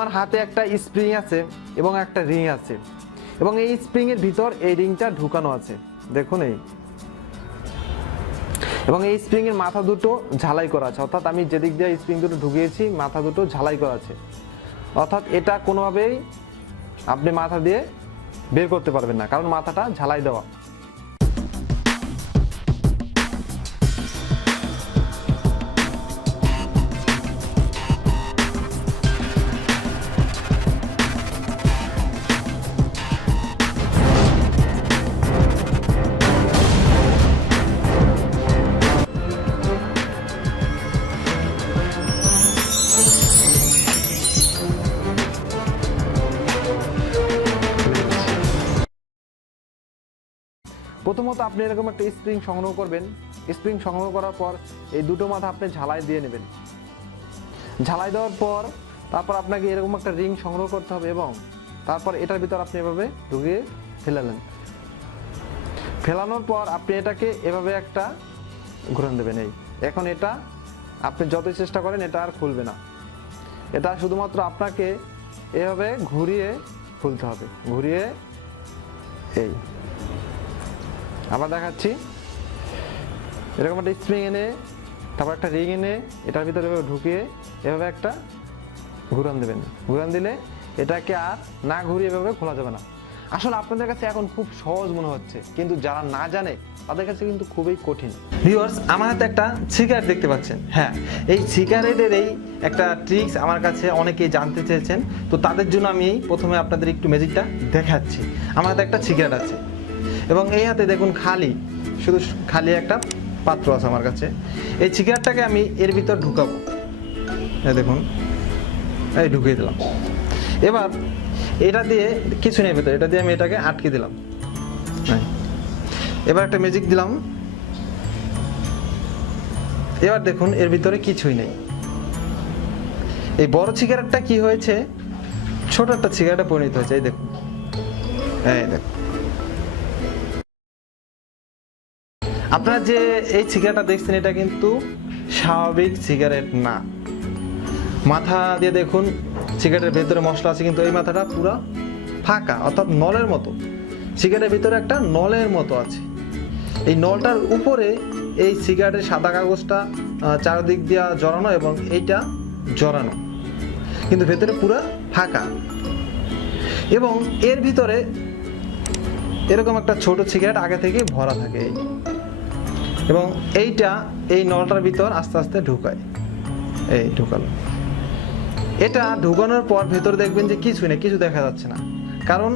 আমার হাতে একটা স্প্রিং আছে এবং একটা রিং আছে, এবং এই স্প্রিং এর ভিতর এই রিংটা ঢুকানো আছে, দেখুন এই। এবং এই স্প্রিং এর মাথা দুটো ঝালাই করা আছে, অর্থাৎ আমি যেদিক দিয়ে স্প্রিং দুটো ঢুকিয়েছি মাথা দুটো ঝালাই করা আছে, অর্থাৎ এটা কোনোভাবেই আপনি মাথা দিয়ে বের করতে পারবেন না, কারণ মাথাটা ঝালাই দেওয়া। প্রথমত আপনি এরকম একটা স্প্রিং সংগ্রহ করবেন। স্প্রিং সংগ্রহ করার পর এই দুটো মাথা আপনি ঝালাই দিয়ে নেবেন। ঝালাই দেওয়ার পর তারপর আপনাকে এরকম একটা রিং সংগ্রহ করতে হবে, এবং তারপর এটার ভিতর আপনি এভাবে ঢুকিয়ে ফেলালেন। ফেলানোর পর আপনি এটাকে এভাবে একটা ঘুরান দেবেন। এই এখন এটা আপনি যতই চেষ্টা করেন এটা আর খুলবে না, এটা শুধুমাত্র আপনাকে এভাবে ঘুরিয়ে খুলতে হবে। ঘুরিয়ে এই আবার দেখাচ্ছি, এরকম একটা স্প্রিং এনে তারপর একটা রিং এনে এটার ভিতরে এভাবে ঢুকিয়ে এভাবে একটা ঘুরান দেবেন। ঘুরান দিলে এটাকে আর না ঘুরিয়ে এভাবে খোলা যাবে না। আসলে আপনাদের কাছে এখন খুব সহজ মনে হচ্ছে, কিন্তু যারা না জানে তাদের কাছে কিন্তু খুবই কঠিন। ভিউয়ার্স, আমার হাতে একটা সিগারেট দেখতে পাচ্ছেন। হ্যাঁ, এই সিগারেটের এই একটা ট্রিক্স আমার কাছে অনেকেই জানতে চেয়েছেন, তো তাদের জন্য আমি প্রথমে আপনাদের একটু ম্যাজিকটা দেখাচ্ছি। আমার হাতে একটা সিগারেট আছে এবং এই হাতে দেখুন খালি, শুধু খালি একটা পাত্র আছে আমার কাছে। এই সিগারেটটাকে আমি এর ভিতর ঢুকাবো। এই দেখুন, এই ঢুকিয়ে দিলাম। এবার এটা দিয়ে কিছু নেই ভিতরে, এটা দিয়ে আমি এটাকে আটকে দিলাম। এবার একটা ম্যাজিক দিলাম। এবার দেখুন এর ভিতরে কিছুই নেই। এই বড় সিগারেটটা কি হয়েছে, ছোট একটা সিগারেটে পরিণত হয়েছে। এই দেখুন, এই দেখুন। আপনারা যে এই সিগারেটটা দেখছেন এটা কিন্তু স্বাভাবিক সিগারেট না। মাথা দিয়ে দেখুন সিগারেটের ভেতরে মশলা আছে, কিন্তু এই মাথাটা পুরো ফাঁকা, অর্থাৎ নলের মতো। সিগারেটের ভিতরে একটা নলের মতো আছে। এই নলটার উপরে এই সিগারেটের সাদা কাগজটা চারদিক দিয়ে জড়ানো এবং এইটা জড়ানো, কিন্তু ভেতরে পুরো ফাঁকা। এবং এর ভিতরে এরকম একটা ছোট সিগারেট আগে থেকে ভরা থাকে, এবং এইটা এই নলটার ভিতর আস্তে আস্তে ঢুকায়। এই ঢুকালো। এটা ঢুকানোর পর ভেতরে দেখবেন যে কিছু নেই, কিছু দেখা যাচ্ছে না, কারণ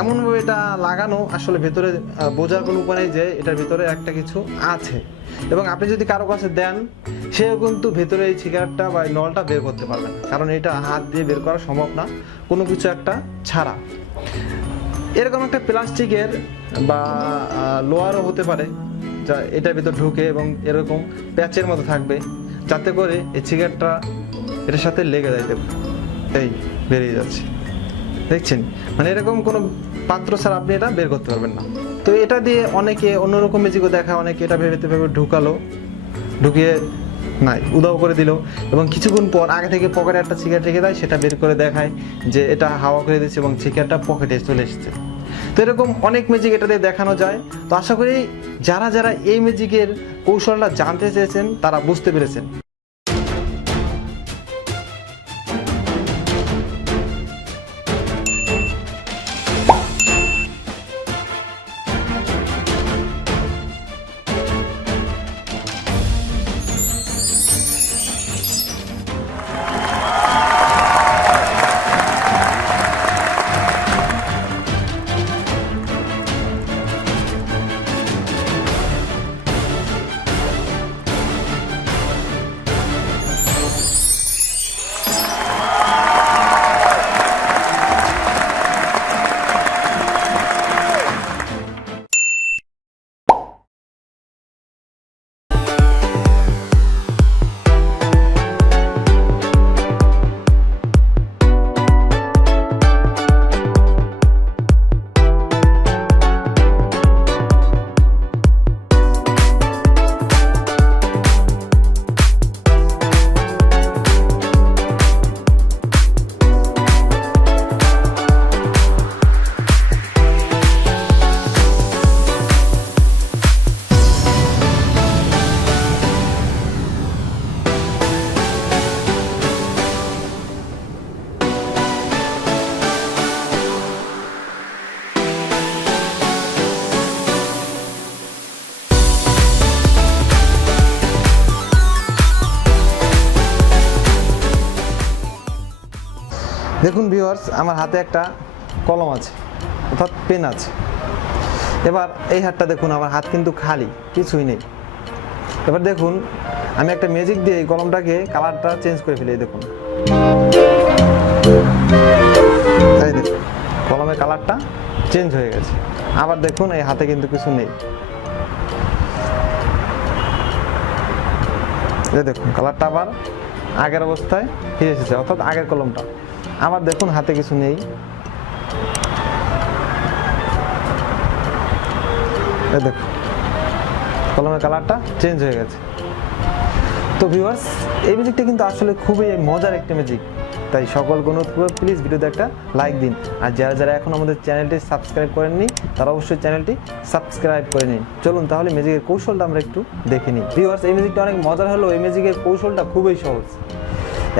এমনভাবে এটা লাগানো আসলে ভেতরে বোঝার কোনো উপায় নেই যে এটার ভিতরে একটা কিছু আছে। এবং আপনি যদি কারো কাছে দেন, সেও কিন্তু ভেতরে এই সিগারেটটা বা এই নলটা বের করতে পারবে না, কারণ এটা হাত দিয়ে বের করা সম্ভব না কোনো কিছু একটা ছাড়া। এরকম একটা প্লাস্টিকের বা লোহারও হতে পারে যা এটার ভিতর ঢুকে এবং এরকম প্যাচের মতো থাকবে, যাতে করে এই সিগারেটটা এটার সাথে লেগে যায়। দেখুন, এই বেরিয়ে যাচ্ছে, দেখছেন? মানে এরকম কোনো পাত্র ছাড়া আপনি এটা বের করতে পারবেন না। তো এটা দিয়ে অনেকে অন্যরকম ম্যাজিকও দেখায়। অনেকে এটা ভেবে ঢুকালো, ঢুকিয়ে নাই উদাও করে দিল, এবং কিছুক্ষণ পর আগে থেকে পকেটে একটা সিগারেট রেখে দেয়, সেটা বের করে দেখায় যে এটা হাওয়া করে দিচ্ছে এবং সিগারেটটা পকেটে চলে এসেছে। তো এরকম অনেক ম্যাজিক এটা দিয়ে দেখানো যায়। তো আশা করি যারা যারা এই ম্যাজিকের কৌশলটা জানতে চেয়েছেন তারা বুঝতে পেরেছেন। দেখুন ভিউয়ার্স, আমার হাতে একটা কলম আছে অর্থাৎ পেন আছে। এবার এই হাতটা দেখুন, আমার হাত কিন্তু খালি, কিছুই নেই। এবার দেখুন আমি একটা ম্যাজিক দিয়ে এই কলমটাকে কালারটা চেঞ্জ করে ফেলি। দেখুন, তাই দেখুন কলমের কালারটা চেঞ্জ হয়ে গেছে। আবার দেখুন এই হাতে কিন্তু কিছু নেই, এই দেখুন কালারটা আবার আগের অবস্থায় ফিরে এসেছে, অর্থাৎ আগের কলমটা। আবার দেখুন হাতে কিছু নেই, এই দেখুন কলমের কালারটা চেঞ্জ হয়ে গেছে। তো ভিউয়ার্স, এই ম্যাজিকটা কিন্তু আসলে খুবই মজার একটা ম্যাজিক। তাই সকলকে অনুরোধ করব, প্লিজ ভিডিওতে একটা লাইক দিন। আর যারা যারা এখন আমাদের চ্যানেলটি সাবস্ক্রাইব করেননি তারা অবশ্যই চ্যানেলটি সাবস্ক্রাইব করে নিন। চলুন তাহলে ম্যাজিকের কৌশলটা আমরা একটু দেখে নিই। ভিউয়ার্স, এই ম্যাজিকটা অনেক মজার হলো, এই ম্যাজিকের কৌশলটা খুবই সহজ।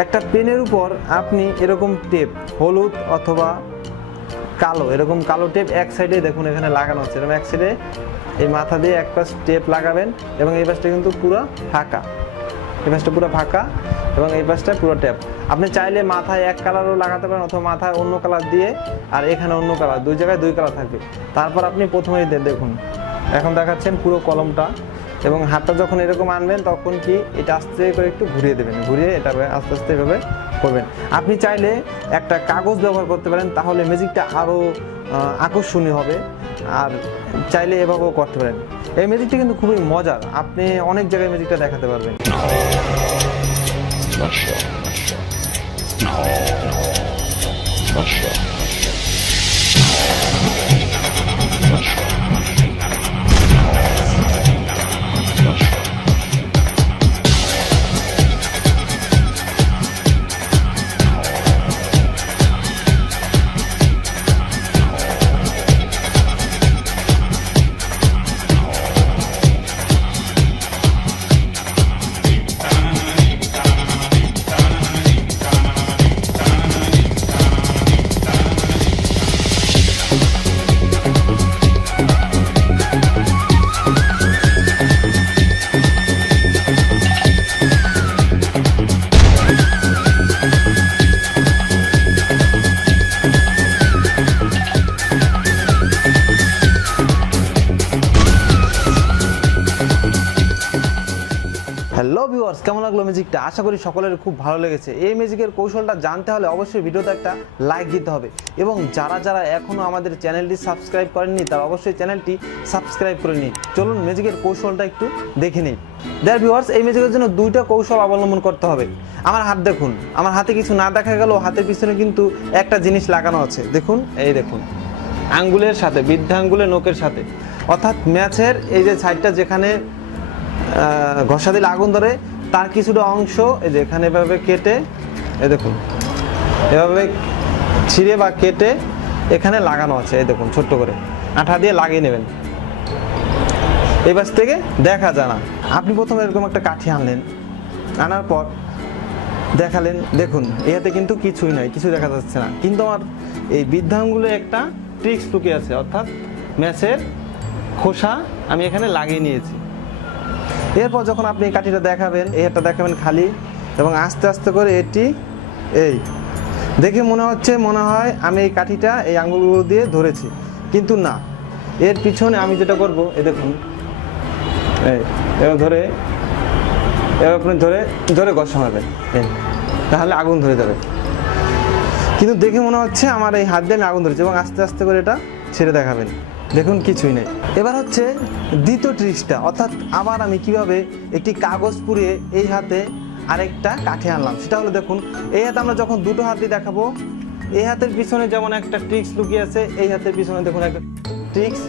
একটা পেনের উপর আপনি এরকম টেপ, হলুদ অথবা কালো, এরকম কালো টেপ এক সাইডে দেখুন এখানে লাগানো হচ্ছে। এরকম এক সাইডে এই মাথা দিয়ে এক পাশ টেপ লাগাবেন এবং এই পাশটা কিন্তু পুরো ফাঁকা, এই পাশটা পুরো ফাঁকা এবং এই পাশটা পুরো ট্যাপ। আপনি চাইলে মাথায় এক কালারও লাগাতে পারেন অথবা মাথায় অন্য কালার দিয়ে আর এখানে অন্য কালার, দুই জায়গায় দুই কালার থাকবে। তারপর আপনি প্রথমেই দেখুন এখন দেখাচ্ছেন পুরো কলমটা, এবং হাতটা যখন এরকম আনবেন তখন কি এটা আস্তে করে একটু ঘুরিয়ে দেবেন, ঘুরিয়ে এটা আস্তে আস্তে এভাবে করবেন। আপনি চাইলে একটা কাগজ ব্যবহার করতে পারেন, তাহলে ম্যাজিকটা আরও আকর্ষণীয় হবে। আর চাইলে এভাবেও করতে পারেন। এই ম্যাজিকটা কিন্তু খুবই মজার, আপনি অনেক জায়গায় ম্যাজিকটা দেখাতে পারবেন। হ্যালো ভিউয়ার্স, কেমন লাগলো ম্যাজিকটা? আশা করি সকলের খুব ভালো লেগেছে। এই ম্যাজিকের কৌশলটা জানতে হলে অবশ্যই ভিডিওতে একটা লাইক দিতে হবে, এবং যারা যারা এখনও আমাদের চ্যানেলটি সাবস্ক্রাইব করেননি তারা অবশ্যই চ্যানেলটি সাবস্ক্রাইব করে নিন। চলুন ম্যাজিকের কৌশলটা একটু দেখে নিই। দেয়ার ভিউয়ার্স, এই ম্যাজিকের জন্য দুইটা কৌশল অবলম্বন করতে হবে। আমার হাত দেখুন, আমার হাতে কিছু না দেখা গেল, হাতের পিছনে কিন্তু একটা জিনিস লাগানো আছে। দেখুন, এই দেখুন আঙ্গুলের সাথে, বৃদ্ধাঙ্গুলের নখের সাথে, অর্থাৎ ম্যাচের এই যে সাইডটা যেখানে ঘষা দিলে আগুন ধরে তার কিছুটা অংশ এই যে এখানে এভাবে কেটে, এই দেখুন এভাবে ছিঁড়ে বা কেটে এখানে লাগানো আছে। এই দেখুন ছোট্ট করে আঠা দিয়ে লাগিয়ে নেবেন, এই পাশ থেকে দেখা যায় না। আপনি প্রথমে এরকম একটা কাঠি আনলেন, আনার পর দেখালেন, দেখুন এতে কিন্তু কিছুই নাই, কিছু দেখা যাচ্ছে না, কিন্তু আমার এই বৃদ্ধাঙ্গুলে একটা ট্রিক্স লুকিয়ে আছে, অর্থাৎ ম্যাচের খোসা আমি এখানে লাগিয়ে নিয়েছি। এরপর যখন আপনি কাঠিটা দেখাবেন, এই হাতটা দেখাবেন খালি, এবং আস্তে আস্তে করে এটি এই দেখে মনে হয় আমি এই কাঠিটা এই আঙুলগুলো দিয়ে ধরেছি, কিন্তু না, এর পিছনে আমি যেটা করব, এই দেখুন এই এবার ধরে আপনি ধরে ধরে ঘষা মারবেন, তাহলে আগুন ধরে যাবে। কিন্তু দেখে মনে হচ্ছে আমার এই হাত দিয়ে আমি আগুন ধরেছি, এবং আস্তে আস্তে করে এটা ছেড়ে দেখাবেন, দেখুন কিছুই নেই। এবার হচ্ছে দ্বিতীয় ট্রিক্সটা, অর্থাৎ আবার আমি কিভাবে একটি কাগজ পুড়িয়ে এই হাতে আরেকটা কাঠি আনলাম, সেটা হলো দেখুন এই হাতে আমরা যখন দুটো হাত দিয়ে দেখাবো, এই হাতের পিছনে যেমন একটা ট্রিক্স লুকিয়ে আছে, এই হাতের পিছনে দেখুন একটা ট্রিক্স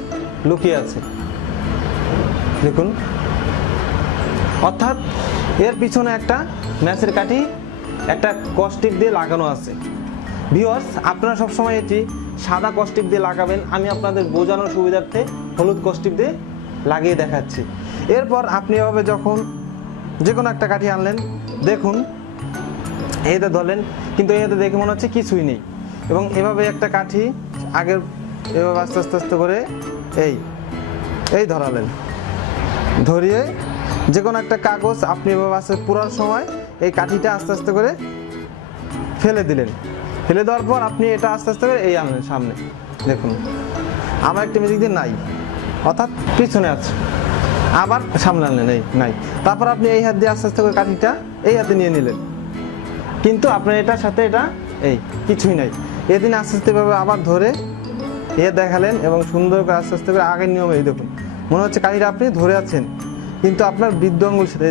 লুকিয়ে আছে, দেখুন, অর্থাৎ এর পিছনে একটা ম্যাচের কাঠি একটা কস্টিক দিয়ে লাগানো আছে। ভিউয়ার্স, আপনারা সবসময় এটি সাদা কস্টিক দিয়ে লাগাবেন, আমি আপনাদের বোঝানোর সুবিধার্থে হলুদ কস্টিক দিয়ে লাগিয়ে দেখাচ্ছি। এরপর আপনি এভাবে যখন যে কোনো একটা কাঠি আনলেন, দেখুন এতে ধরলেন, কিন্তু এতে দেখে মনে হচ্ছে কিছুই নেই, এবং এভাবে একটা কাঠি আগের এভাবে আস্তে আস্তে আস্তে করে এই ধরালেন, ধরিয়ে যে কোনো একটা কাগজ আপনি এভাবে আস্তে পুরার সময় এই কাঠিটা আস্তে আস্তে করে ফেলে দিলেন, ফেলে দেওয়ার পর আপনি এটা আস্তে আস্তে করে এই আনলেন সামনে, দেখুন আমার একটা ম্যাজিক দিয়ে নাই, অর্থাৎ পিছনে আছে, আবার সামনে আনলেন এই নাই, তারপর আপনি এই হাত দিয়ে আস্তে আস্তে করে কাঠিটা এই হাতে নিয়ে নিলেন, কিন্তু আপনার এটার সাথে এটা এই কিছুই নাই, এদিন আস্তে আস্তে ভাবে আবার ধরে দেখালেন এবং সুন্দর করে আস্তে আস্তে করে আগের নিয়মে এই দেখুন মনে হচ্ছে কাঠিটা আপনি ধরে আছেন, কিন্তু আপনার বৃদ্ধ আঙ্গুল সাথে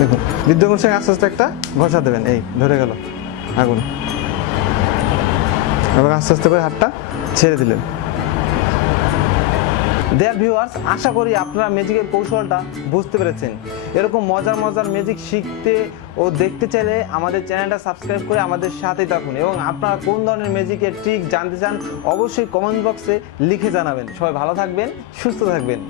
দেখুন বৃদ্ধ আঙ্গুল সঙ্গে আস্তে আস্তে একটা ঘষা দেবেন, এই ধরে গেল আগুন, এবং আস্তে আস্তে করে হাতটা ছেড়ে দিলেন। ডিয়ার ভিউয়ার্স, আশা করি আপনারা ম্যাজিকের কৌশলটা বুঝতে পেরেছেন। এরকম মজার মজার ম্যাজিক শিখতে ও দেখতে চাইলে আমাদের চ্যানেলটা সাবস্ক্রাইব করে আমাদের সাথেই থাকুন, এবং আপনারা কোন ধরনের ম্যাজিকের ট্রিক জানতে চান অবশ্যই কমেন্ট বক্সে লিখে জানাবেন। সবাই ভালো থাকবেন, সুস্থ থাকবেন।